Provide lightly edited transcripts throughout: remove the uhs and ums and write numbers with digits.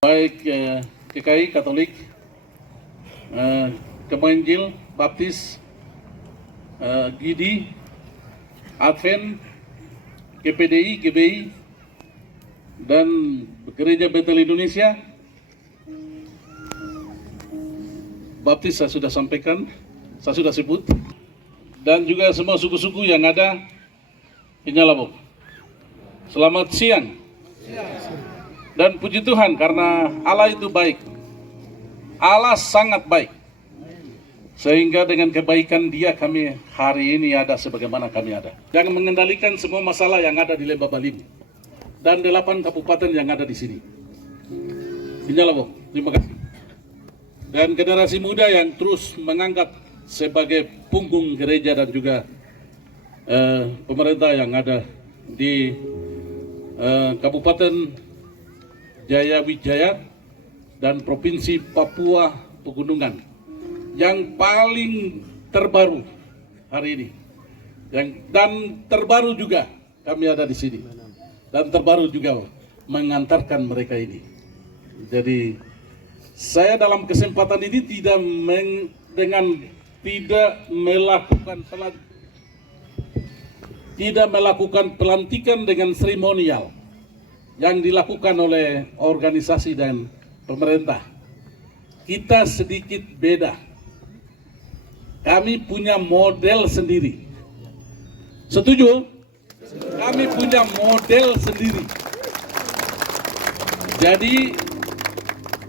Baik GKI, Katolik, Kemenjil, Baptis, Gidi, Advent, GPDI, GBI, dan Gereja Betel Indonesia. Baptis saya sudah sampaikan, saya sudah sebut, dan juga semua suku-suku yang ada di Nyalabok. Selamat siang. Dan puji Tuhan karena Allah itu baik. Allah sangat baik. Sehingga dengan kebaikan Dia kami hari ini ada sebagaimana kami ada. Yang mengendalikan semua masalah yang ada di Lembah Balim dan 8 kabupaten yang ada di sini. Di Nyalabok. Terima kasih. Dan generasi muda yang terus mengangkat sebagai punggung gereja dan juga pemerintah yang ada di Kabupaten Jaya Wijaya dan Provinsi Papua Pegunungan yang paling terbaru hari ini, dan terbaru juga kami ada di sini, dan terbaru juga mengantarkan mereka ini. Jadi saya dalam kesempatan ini tidak melakukan pelantikan dengan seremonial yang dilakukan oleh organisasi dan pemerintah. Kita sedikit beda. Kami punya model sendiri. Setuju? Kami punya model sendiri. Jadi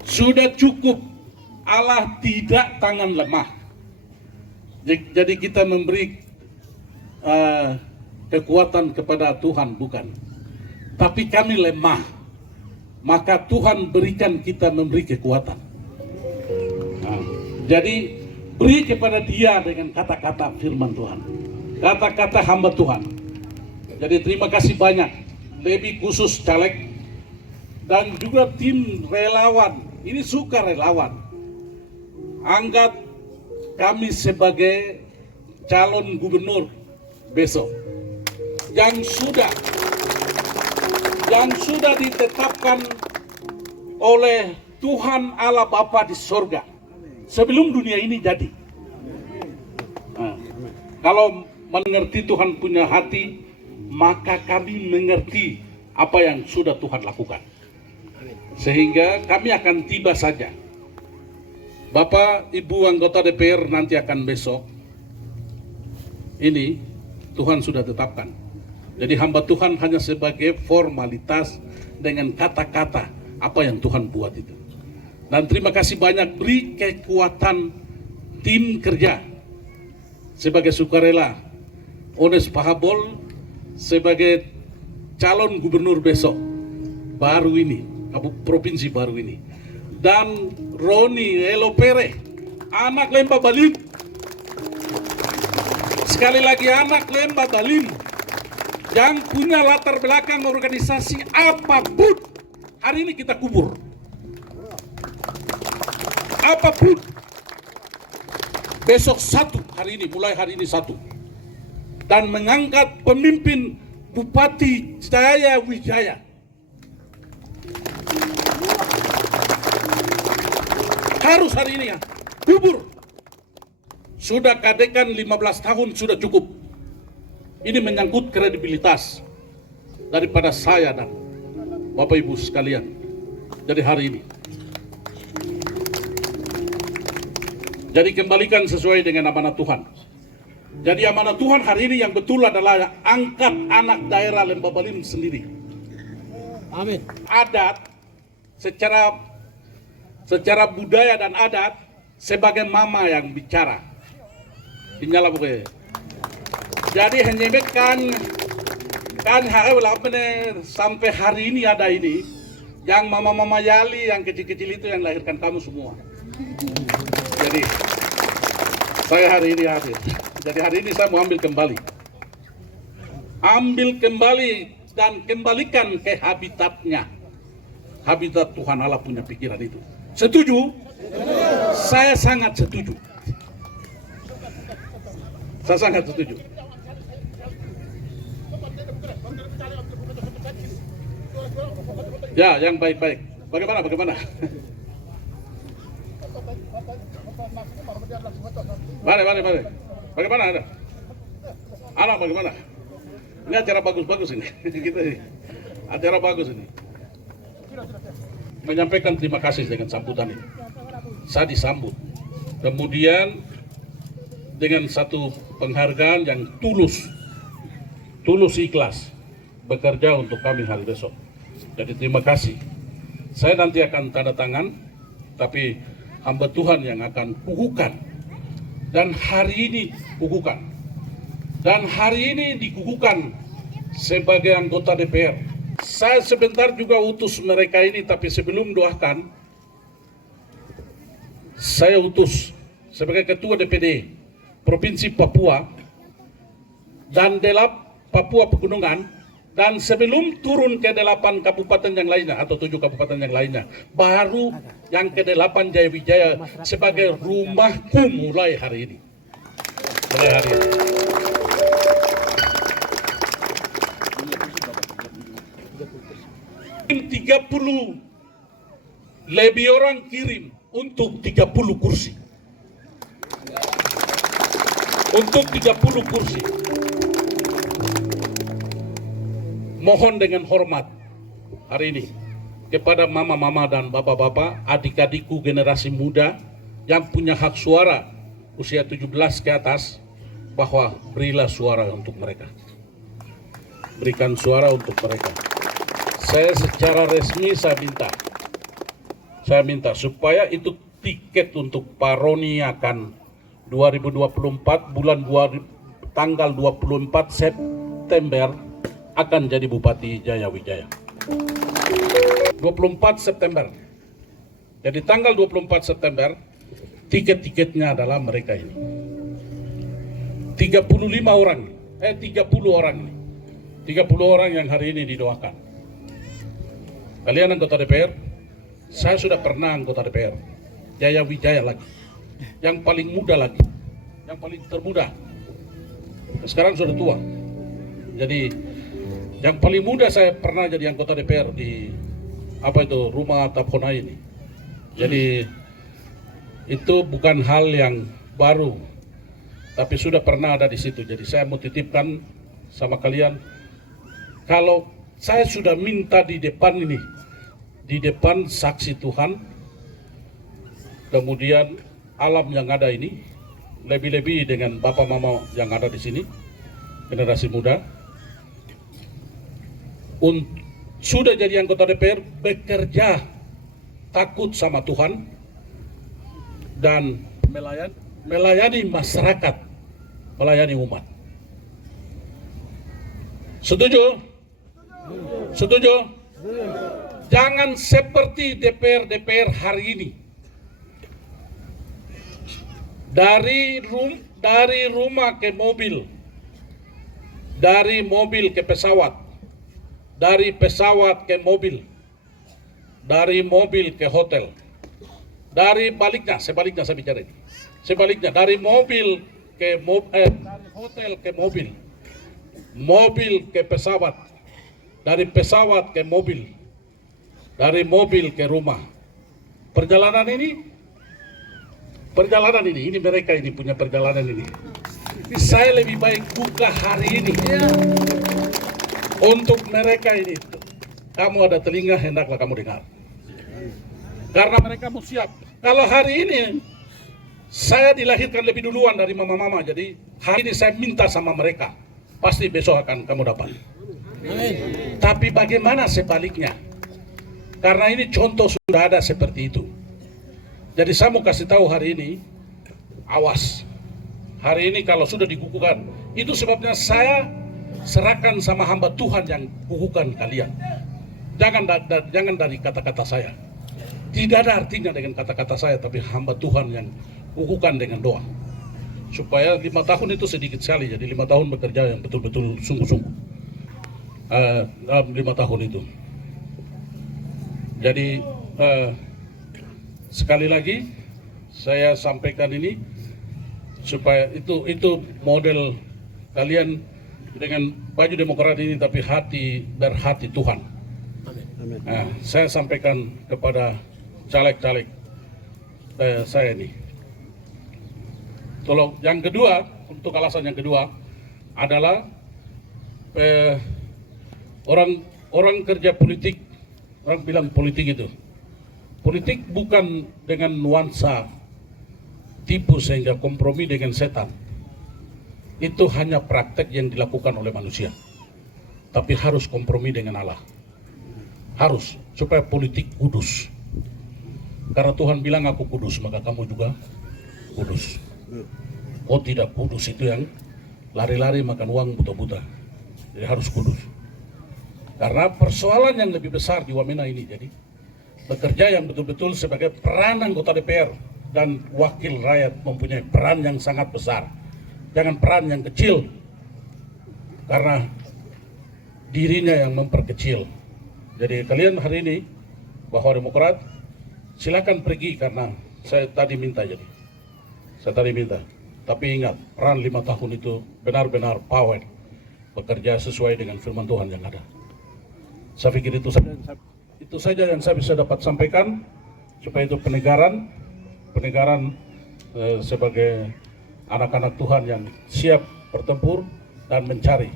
sudah cukup Allah tidak tangan lemah. Jadi kita memberi kekuatan kepada Tuhan, bukan. Tapi kami lemah, maka Tuhan berikan kita memberi kekuatan. Jadi beri kepada Dia dengan kata-kata firman Tuhan, kata-kata hamba Tuhan. Jadi terima kasih banyak, lebih khusus caleg dan juga tim relawan. Ini suka relawan. Anggap kami sebagai calon gubernur besok yang sudah ditetapkan oleh Tuhan Allah Bapa di sorga sebelum dunia ini jadi. Kalau mengerti Tuhan punya hati, maka kami mengerti apa yang sudah Tuhan lakukan, sehingga kami akan tiba saja. Bapak Ibu anggota DPR nanti akan besok. Ini Tuhan sudah tetapkan. Jadi hamba Tuhan hanya sebagai formalitas dengan kata-kata apa yang Tuhan buat itu. Dan terima kasih banyak, beri kekuatan tim kerja sebagai sukarela Ones Pahabol sebagai calon gubernur besok baru ini, provinsi baru ini. Dan Roni Elopere, anak Lembah Balim. Sekali lagi anak Lembah Balim, yang punya latar belakang organisasi apapun, hari ini kita kubur. Apapun. Besok satu, hari ini, mulai hari ini satu. Dan mengangkat pemimpin Bupati Jaya Wijaya. Harus hari ini ya, kubur. Sudah kadekan 15 tahun, sudah cukup. Ini menyangkut kredibilitas daripada saya dan Bapak Ibu sekalian. Jadi hari ini, jadi kembalikan sesuai dengan amanat Tuhan. Jadi amanat Tuhan hari ini yang betul adalah angkat anak daerah Lembah Balim sendiri. Amin. Adat secara budaya dan adat sebagai mama yang bicara. Nyalabok. Jadi hanya kan hari sampai hari ini ada ini yang mama-mama Yali yang kecil-kecil itu yang lahirkan kamu semua. Jadi saya hari ini hadir. Jadi hari ini saya mau ambil kembali dan kembalikan ke habitatnya. Habitat Tuhan Allah punya pikiran itu. Setuju? Saya sangat setuju. Saya sangat setuju. Ya, yang baik-baik. Bagaimana? Mari. Bagaimana ada? Anak bagaimana? Ini acara bagus ini. Kita acara bagus ini. Menyampaikan terima kasih dengan sambutan ini. Saya disambut. Kemudian dengan satu penghargaan yang tulus ikhlas bekerja untuk kami hari besok. Jadi terima kasih. Saya nanti akan tanda tangan, tapi hamba Tuhan yang akan kukuhkan. Dan hari ini kukuhkan. Dan hari ini dikukuhkan sebagai anggota DPR. Saya sebentar juga utus mereka ini, tapi sebelum doakan, saya utus sebagai Ketua DPD Provinsi Papua dan Papua Pegunungan, dan sebelum turun ke 8 kabupaten yang lainnya atau 7 kabupaten yang lainnya, baru yang ke-8 Jayawijaya sebagai rumahku mulai hari ini. 30 lebih orang kirim untuk 30 kursi. Untuk 30 kursi. Mohon dengan hormat hari ini kepada mama-mama dan bapak-bapak, adik-adikku generasi muda yang punya hak suara usia 17 ke atas, bahwa berilah suara untuk mereka. Berikan suara untuk mereka. Saya secara resmi saya minta supaya itu tiket untuk Pak Roni akan 2024 tanggal 24 September akan jadi Bupati Jayawijaya. 24 September. Jadi tanggal 24 September tiket-tiketnya adalah mereka ini. 30 orang ini. 30 orang yang hari ini didoakan. Kalian anggota DPR, saya sudah pernah anggota DPR. Jayawijaya lagi. Yang paling muda lagi. Yang paling termuda. Sekarang sudah tua. Jadi yang paling muda saya pernah jadi anggota DPR di Rumah Tapkona ini. Jadi itu bukan hal yang baru, tapi sudah pernah ada di situ. Jadi saya mau titipkan sama kalian, kalau saya sudah minta di depan ini, di depan saksi Tuhan, kemudian alam yang ada ini, lebih-lebih dengan bapak mama yang ada di sini, generasi muda, sudah jadi anggota DPR, bekerja takut sama Tuhan dan melayani masyarakat, melayani umat. Setuju? Setuju? Jangan seperti DPR hari ini. Dari rumah ke mobil, dari mobil ke pesawat, dari pesawat ke mobil, dari mobil ke hotel, sebaliknya saya bicara ini. Sebaliknya, dari mobil ke dari hotel ke mobil, mobil ke pesawat, dari pesawat ke mobil, dari mobil ke rumah. Perjalanan ini mereka ini punya perjalanan ini. Saya lebih baik buka hari ini untuk mereka ini. Kamu ada telinga, hendaklah kamu dengar. Karena mereka mau siap. Kalau hari ini saya dilahirkan lebih duluan dari mama-mama, jadi hari ini saya minta sama mereka, pasti besok akan kamu dapat. Amin. Tapi bagaimana sebaliknya? Karena ini contoh sudah ada seperti itu. Jadi saya mau kasih tahu hari ini, awas. Hari ini kalau sudah dikukuhkan, itu sebabnya saya serahkan sama hamba Tuhan yang kukuhkan kalian. Jangan dari kata-kata saya. Tidak ada artinya dengan kata-kata saya, tapi hamba Tuhan yang kukuhkan dengan doa. Supaya 5 tahun itu sedikit sekali, jadi 5 tahun bekerja yang betul-betul sungguh-sungguh. Dalam 5 tahun itu. Jadi sekali lagi saya sampaikan ini supaya itu model kalian dengan baju Demokrat ini, tapi hati dari hati Tuhan. Nah, saya sampaikan kepada caleg-caleg saya ini. Tolong, yang kedua, untuk alasan yang kedua adalah orang kerja politik, orang bilang politik itu. Politik bukan dengan nuansa tipu sehingga kompromi dengan setan. Itu hanya praktek yang dilakukan oleh manusia. Tapi harus kompromi dengan Allah. Harus, supaya politik kudus. Karena Tuhan bilang aku kudus, maka kamu juga kudus. Oh tidak, kudus itu yang lari-lari makan uang buta-buta. Jadi harus kudus. Karena persoalan yang lebih besar di Wamena ini, jadi bekerja yang betul-betul sebagai peran anggota DPR dan wakil rakyat mempunyai peran yang sangat besar. Jangan peran yang kecil, karena dirinya yang memperkecil. Jadi kalian hari ini bahwa Demokrat silakan pergi, karena saya tadi minta jadi. Saya tadi minta. Tapi ingat, peran 5 tahun itu benar-benar power, bekerja sesuai dengan firman Tuhan yang ada. Saya pikir itu saja yang saya bisa dapat sampaikan, supaya itu penegaran sebagai anak-anak Tuhan yang siap bertempur dan mencari.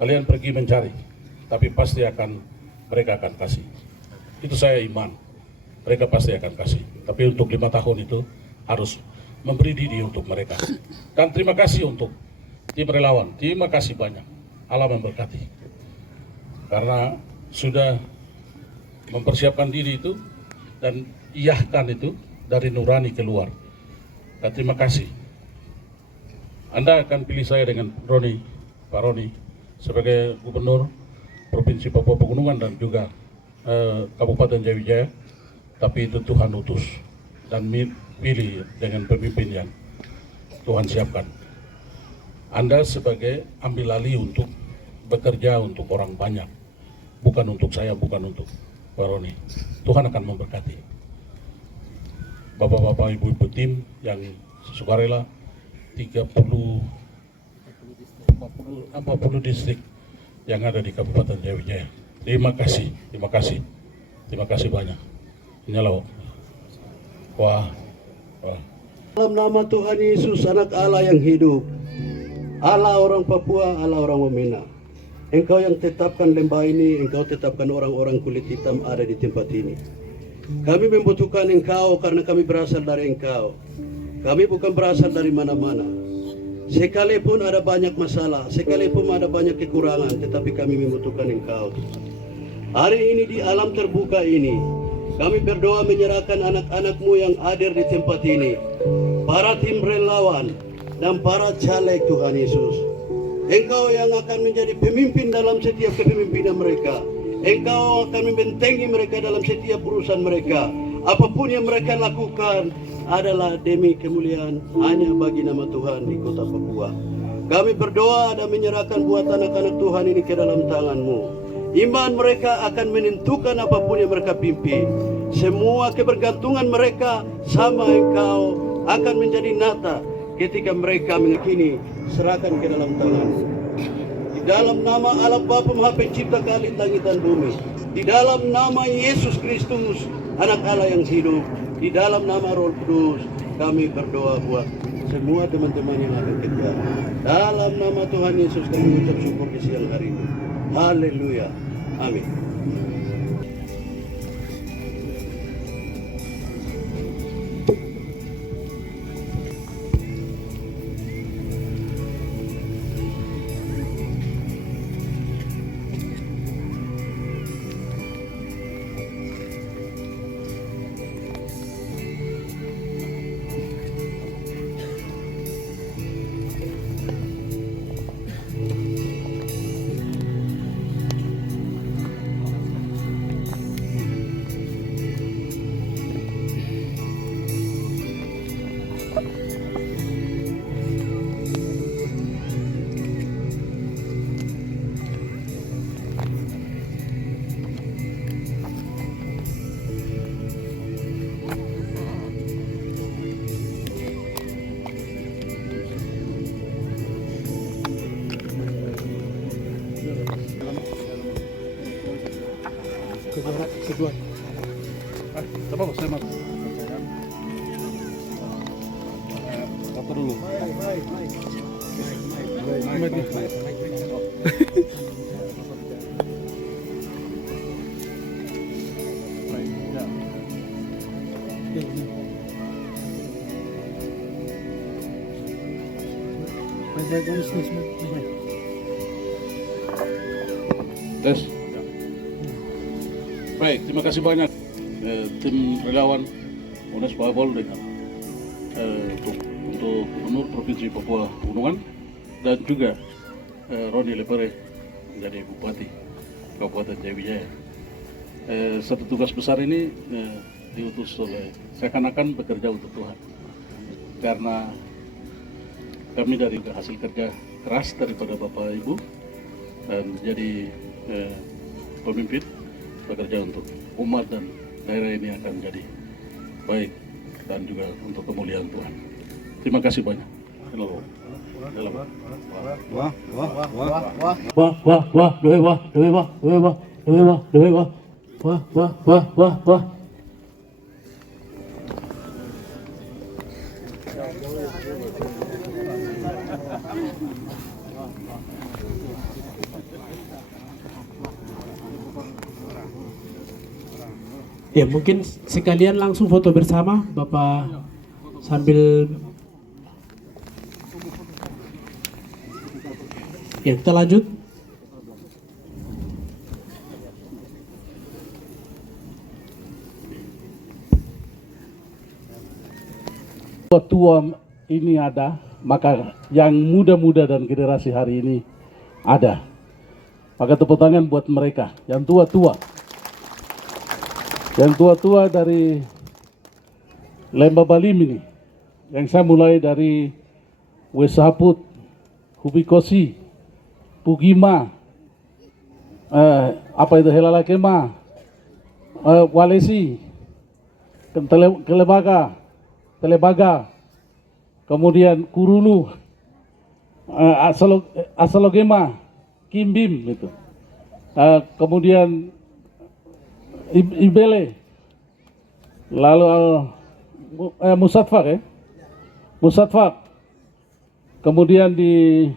Kalian pergi mencari, tapi pasti mereka akan kasih. Itu saya iman, mereka pasti akan kasih. Tapi untuk 5 tahun itu harus memberi diri untuk mereka. Dan terima kasih untuk tim relawan, terima kasih banyak. Allah memberkati. Karena sudah mempersiapkan diri itu dan iyahkan itu dari nurani keluar. Dan terima kasih. Anda akan pilih saya dengan Pak Roni sebagai Gubernur Provinsi Papua Pegunungan dan juga Kabupaten Jayawijaya. Tapi itu Tuhan utus dan pilih dengan pemimpin yang Tuhan siapkan. Anda sebagai ambil alih untuk bekerja untuk orang banyak, bukan untuk saya, bukan untuk Pak Roni. Tuhan akan memberkati. Bapak-bapak, ibu-ibu tim yang sukarela 40 distrik yang ada di Kabupaten Jayawijaya. Terima kasih banyak. Inyalah. Wah. Dalam nama Tuhan Yesus, anak Allah yang hidup, Allah orang Papua, Allah orang Wamena. Engkau yang tetapkan lembah ini, Engkau tetapkan orang-orang kulit hitam ada di tempat ini. Kami membutuhkan Engkau karena kami berasal dari Engkau. Kami bukan berasal dari mana-mana. Sekalipun ada banyak masalah, sekalipun ada banyak kekurangan, tetapi kami membutuhkan Engkau. Hari ini di alam terbuka ini, kami berdoa menyerahkan anak-anak-Mu yang hadir di tempat ini, para tim relawan dan para caleg Tuhan Yesus. Engkau yang akan menjadi pemimpin dalam setiap kepemimpinan mereka. Engkau akan membentengi mereka dalam setiap urusan mereka. Apapun yang mereka lakukan adalah demi kemuliaan hanya bagi nama Tuhan di kota Papua. Kami berdoa dan menyerahkan buat anak-anak Tuhan ini ke dalam tangan-Mu. Iman mereka akan menentukan apapun yang mereka pimpin. Semua kebergantungan mereka sama Engkau akan menjadi nyata ketika mereka meyakini serahkan ke dalam tangan-Mu. Di dalam nama Allah Bapa Maha Pencipta langit dan bumi, di dalam nama Yesus Kristus, anak Allah yang hidup, di dalam nama Roh Kudus, kami berdoa buat semua teman-teman yang akan kerja. Dalam nama Tuhan Yesus kami mengucap syukur di siang hari ini. Haleluya. Amin. kedua. Coba saya masuk. Foto dulu. Des. Baik, terima kasih banyak tim relawan UNES Babol dengan untuk Gubernur Provinsi Papua Pegunungan dan juga Roni Lepere menjadi Bupati Kabupaten Jayabijaya. Satu tugas besar ini diutus oleh seakan-akan bekerja untuk Tuhan, karena kami dari hasil kerja keras daripada Bapak Ibu dan jadi pemimpin bekerja untuk umat dan daerah ini akan jadi baik dan juga untuk kemuliaan Tuhan. Terima kasih banyak. Wah. Ya, mungkin sekalian langsung foto bersama, Bapak, sambil ya kita lanjut. Tua ini ada, maka yang muda-muda dan generasi hari ini ada. Maka tepuk tangan buat mereka yang tua-tua. Yang tua-tua dari Lembah Balim ini, yang saya mulai dari Wesaput, Hubikosi, Pugima, Helalakema, Walesi, Telebaga, kemudian Kurulu, Asalogema, Kimbim, gitu. Kemudian Ibele, lalu Musatfak, kemudian di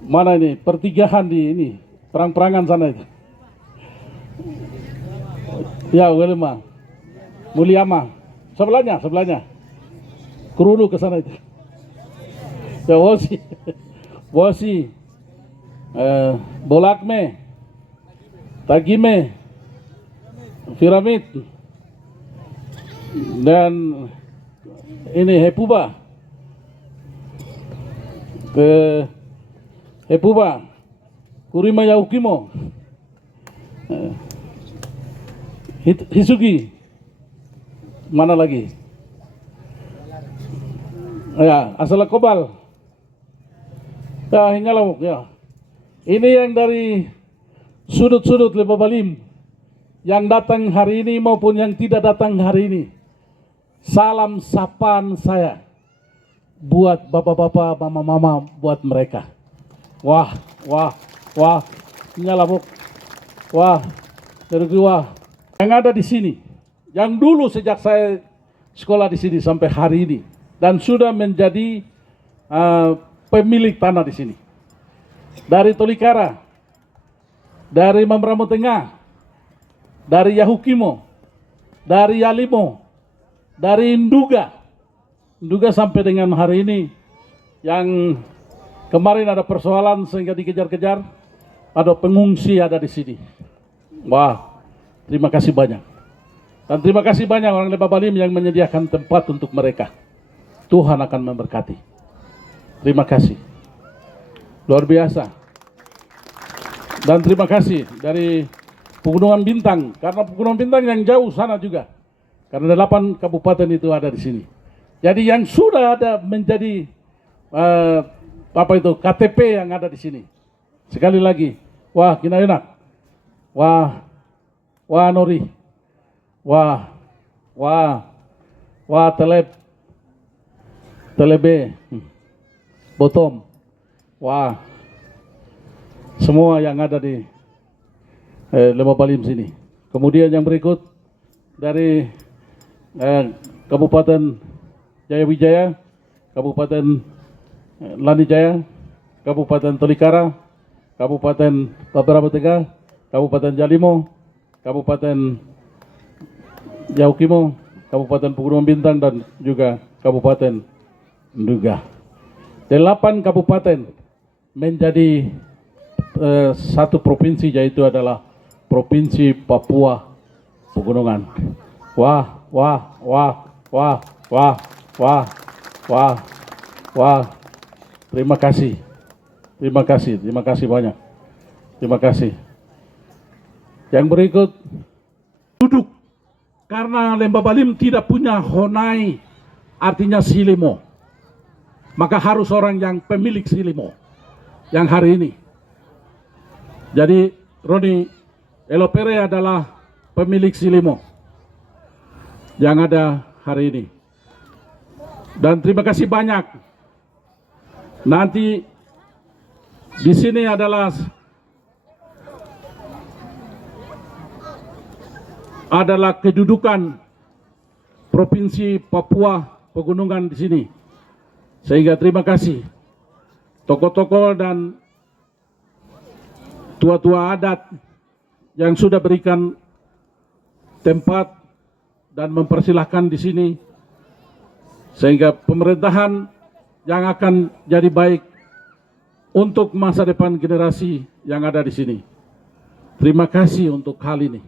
mana ini pertigahan di ini perang-perangan sana itu, ya Welema, Mulyama, sebelahnya, Kurulu ke sana itu, ya Wosi, Bolakme, Tagime, Piramid, dan ini Hepuba, Kurima Yaukimo, Hisugi, mana lagi? Ya, Asalakobal, ya Hingalawuk, ya. Ini yang dari sudut-sudut Lembah Balim yang datang hari ini maupun yang tidak datang hari ini. Salam sapaan saya buat bapak-bapak, mama-mama, buat mereka. Wah, Nyalabuk, wah, yang ada di sini, yang dulu sejak saya sekolah di sini sampai hari ini dan sudah menjadi pemilik tanah di sini. Dari Tolikara, dari Mambramo Tengah, dari Yahukimo, dari Yalimo, dari Induga sampai dengan hari ini, yang kemarin ada persoalan sehingga dikejar-kejar, ada pengungsi ada di sini. Wah, terima kasih banyak. Dan terima kasih banyak orang Lembah Balim yang menyediakan tempat untuk mereka. Tuhan akan memberkati. Terima kasih. Luar biasa. Dan terima kasih dari Pegunungan Bintang, karena Pegunungan Bintang yang jauh sana juga. Karena 8 kabupaten itu ada di sini. Jadi yang sudah ada menjadi KTP yang ada di sini. Sekali lagi, wah Kinayenak, wah Nori, wah Telebe, Botom, wah semua yang ada di Lembah Balim sini. Kemudian yang berikut dari Kabupaten Jayawijaya, Kabupaten Lanijaya, Kabupaten Tolikara, Kabupaten Beberapa Tengah, Kabupaten Jalimo, Kabupaten Yaukimo, Kabupaten Pegunungan Bintang, dan juga Kabupaten Nduga. 8 kabupaten menjadi satu provinsi, yaitu adalah Provinsi Papua Pegunungan. Wah, wah, wah, wah, wah, wah, wah, wah. Terima kasih. Terima kasih, terima kasih banyak. Terima kasih. Yang berikut, duduk. Karena Lembah Balim tidak punya honai, artinya silimo. Maka harus orang yang pemilik silimo yang hari ini. Jadi Roni Elopere adalah pemilik silimo yang ada hari ini. Dan terima kasih banyak. Nanti di sini adalah kedudukan Provinsi Papua Pegunungan di sini. Sehingga terima kasih tokoh-tokoh dan tua-tua adat yang sudah berikan tempat dan mempersilahkan di sini, sehingga pemerintahan yang akan jadi baik untuk masa depan generasi yang ada di sini. Terima kasih untuk hal ini.